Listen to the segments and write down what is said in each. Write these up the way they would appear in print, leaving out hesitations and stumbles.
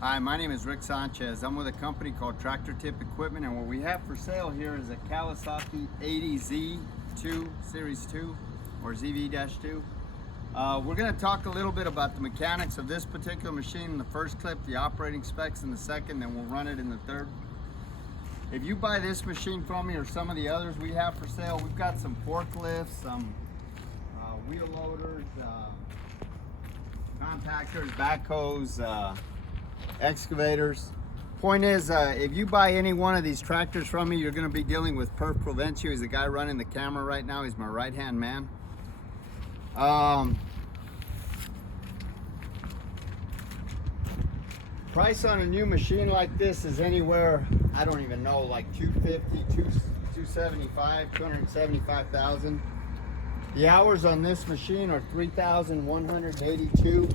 Hi, my name is Rick Sanchez. I'm with a company called Tractor Tip Equipment, and what we have for sale here is a Kawasaki 80Z2 Series 2 or ZV-2. We're going to talk a little bit about the mechanics of this particular machine in the first clip, the operating specs in the second, then we'll run it in the third. If you buy this machine from me or some of the others we have for sale, we've got some forklifts, some wheel loaders, compactors, backhoes, excavators. Point is, if you buy any one of these tractors from me, you're going to be dealing with Perf Provencio. He's the guy running the camera right now. He's my right-hand man. Price on a new machine like this is anywhere, I don't even know, like 250, 275, 275,000. The hours on this machine are 3,182.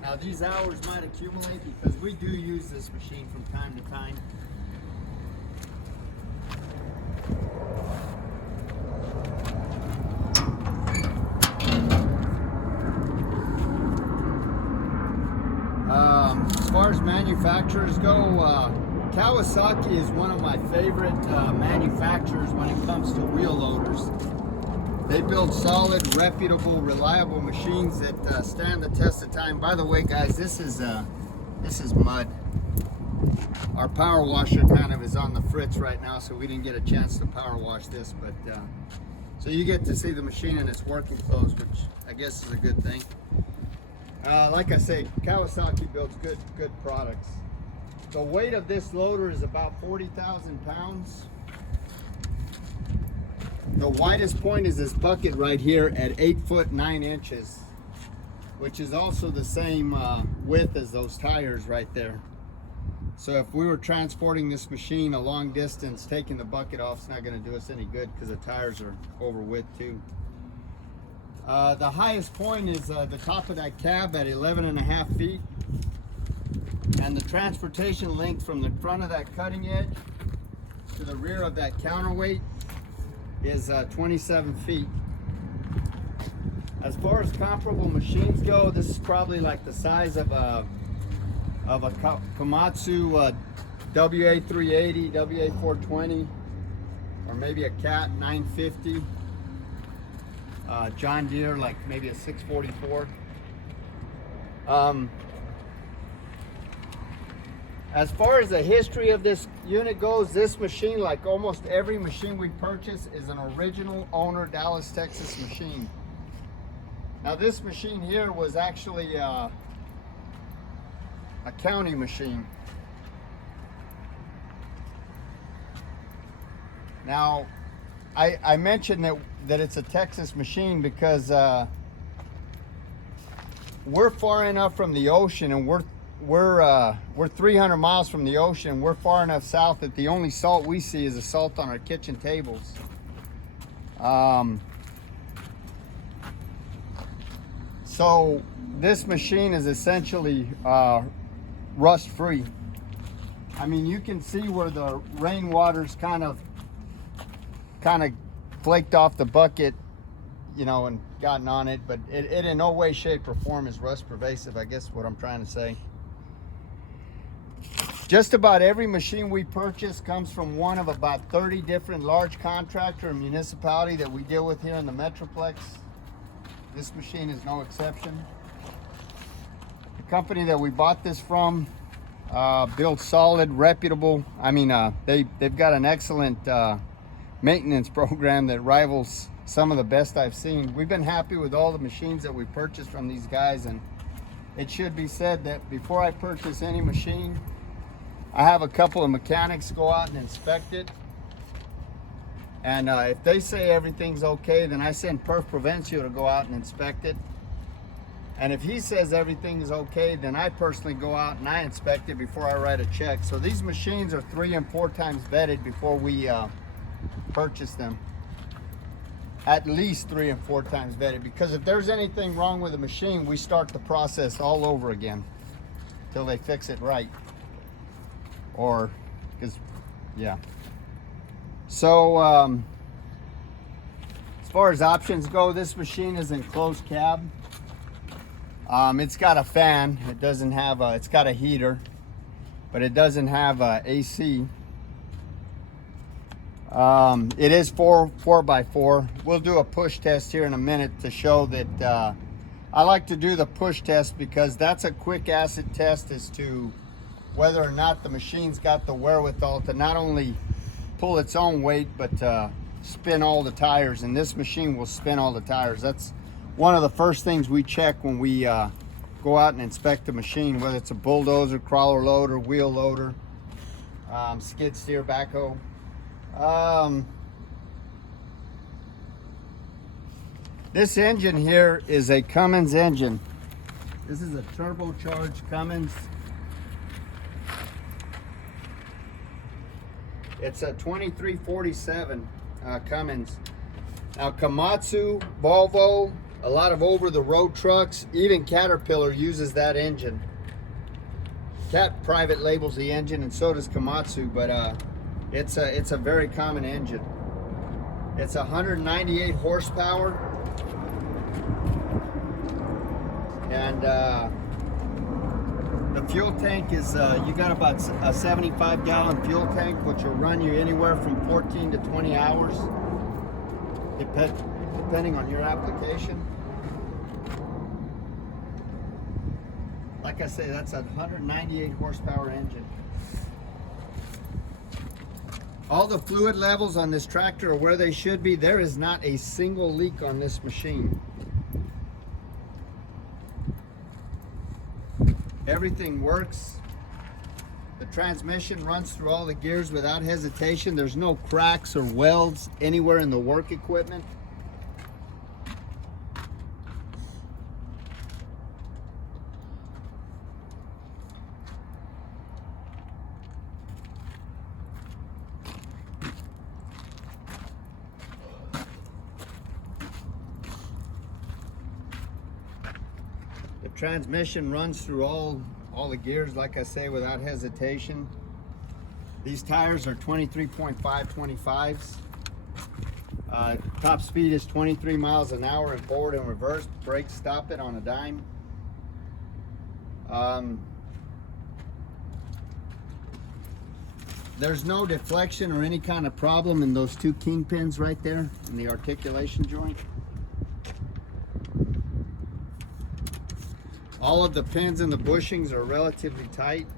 Now these hours might accumulate because we do use this machine from time to time. As far as manufacturers go, Kawasaki is one of my favorite manufacturers when it comes to wheel loaders. They build solid, reputable, reliable machines that stand the test of time. By the way, guys, this is mud. Our power washer kind of is on the fritz right now, so we didn't get a chance to power wash this. But so you get to see the machine in its working clothes, which I guess is a good thing. Like I say, Kawasaki builds good products. The weight of this loader is about 40,000 pounds. The widest point is this bucket right here at 8 foot 9 inches, which is also the same width as those tires right there. So if we were transporting this machine a long distance, taking the bucket off, it's not going to do us any good because the tires are over width too. The highest point is the top of that cab at 11.5 feet. And the transportation length from the front of that cutting edge to the rear of that counterweight is 27 feet. As far as comparable machines go, this is probably like the size of a Komatsu WA380, WA420, or maybe a Cat 950. John Deere, like maybe a 644. As far as the history of this unit goes, this machine, like almost every machine we purchase, is an original owner Dallas, Texas machine. Now this machine here was actually a county machine. Now I mentioned that it's a Texas machine because we're far enough from the ocean, and we're 300 miles from the ocean. We're far enough south that the only salt we see is the salt on our kitchen tables. So this machine is essentially rust free. I mean, you can see where the rainwater's kind of flaked off the bucket, you know, and gotten on it, but it in no way, shape, or form is rust pervasive, I guess what I'm trying to say. Just about every machine we purchase comes from one of about 30 different large contractor and municipality that we deal with here in the Metroplex. This machine is no exception. The company that we bought this from builds solid, reputable. I mean, they've got an excellent maintenance program that rivals some of the best I've seen. We've been happy with all the machines that we purchased from these guys, and it should be said that before I purchase any machine, I have a couple of mechanics go out and inspect it. And if they say everything's okay, then I send Perf Provencio to go out and inspect it. And if he says everything is okay, then I personally go out and I inspect it before I write a check. So these machines are 3 and 4 times vetted before we purchase them. At least 3 and 4 times vetted, because if there's anything wrong with the machine, we start the process all over again till they fix it right. Or, because, yeah. So, as far as options go, this machine is in closed cab. It's got a fan. It doesn't have a, it's got a heater, but it doesn't have a AC. It is 4x4. We'll do a push test here in a minute to show that I like to do the push test because that's a quick acid test as to whether or not the machine's got the wherewithal to not only pull its own weight, but spin all the tires. And this machine will spin all the tires. That's one of the first things we check when we go out and inspect the machine, whether it's a bulldozer, crawler loader, wheel loader, skid steer, backhoe. This engine here is a Cummins engine. This is a turbocharged Cummins. It's a 2347 Cummins. Now Komatsu, Volvo, a lot of over-the-road trucks, even Caterpillar uses that engine. Cat private labels the engine, and so does Komatsu, but it's a very common engine. It's 198 horsepower, and the fuel tank is you got about a 75-gallon fuel tank, which will run you anywhere from 14 to 20 hours, depending on your application. Like I say, that's a 198 horsepower engine. All the fluid levels on this tractor are where they should be. There is not a single leak on this machine. Everything works. The transmission runs through all the gears without hesitation. There's no cracks or welds anywhere in the work equipment. The transmission runs through all the gears, like I say, without hesitation. These tires are 23.5 25s. Top speed is 23 miles an hour in forward and reverse. Brakes stop it on a dime. There's no deflection or any kind of problem in those two kingpins right there in the articulation joint. All of the pins and the bushings are relatively tight.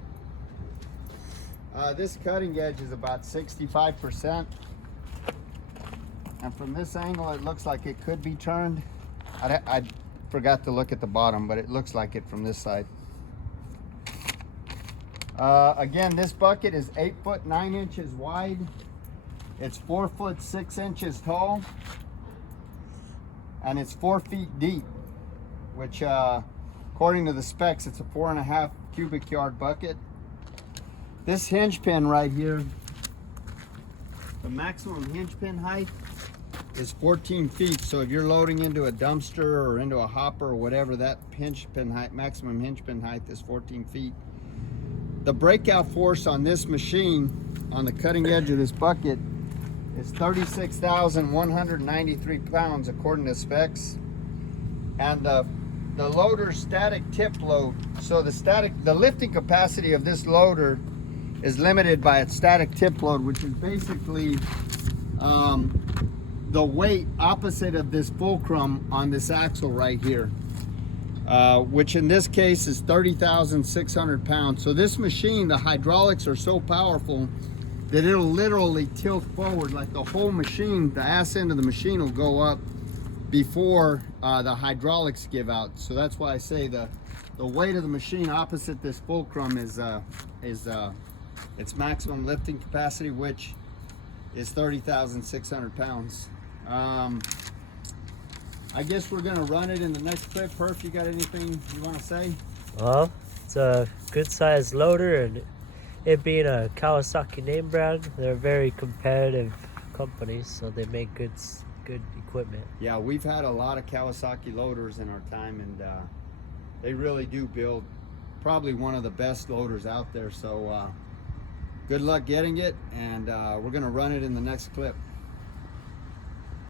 This cutting edge is about 65%. And from this angle, it looks like it could be turned. I forgot to look at the bottom, but it looks like it from this side. Again, this bucket is 8 foot 9 inches wide. It's 4 foot 6 inches tall. And it's 4 feet deep, which according to the specs, it's a 4.5 cubic yard bucket. This hinge pin right here, the maximum hinge pin height is 14 feet. So if you're loading into a dumpster or into a hopper or whatever, that hinge pin height, maximum hinge pin height is 14 feet. The breakout force on this machine, on the cutting edge of this bucket, is 36,193 pounds according to specs. And the loader's static tip load, so the lifting capacity of this loader is limited by its static tip load, which is basically the weight opposite of this fulcrum on this axle right here, which in this case is 30,600 pounds. So this machine, the hydraulics are so powerful that it'll literally tilt forward, like the whole machine, the ass end of the machine will go up before the hydraulics give out. So that's why I say the weight of the machine opposite this fulcrum is its maximum lifting capacity, which is 30,600 pounds. I guess we're gonna run it in the next clip. Perf, you got anything you want to say? Well, it's a good sized loader, and it being a Kawasaki name brand, they're a very competitive company, so they make good equipment. Yeah, we've had a lot of Kawasaki loaders in our time, and they really do build probably one of the best loaders out there. So good luck getting it, and we're gonna run it in the next clip.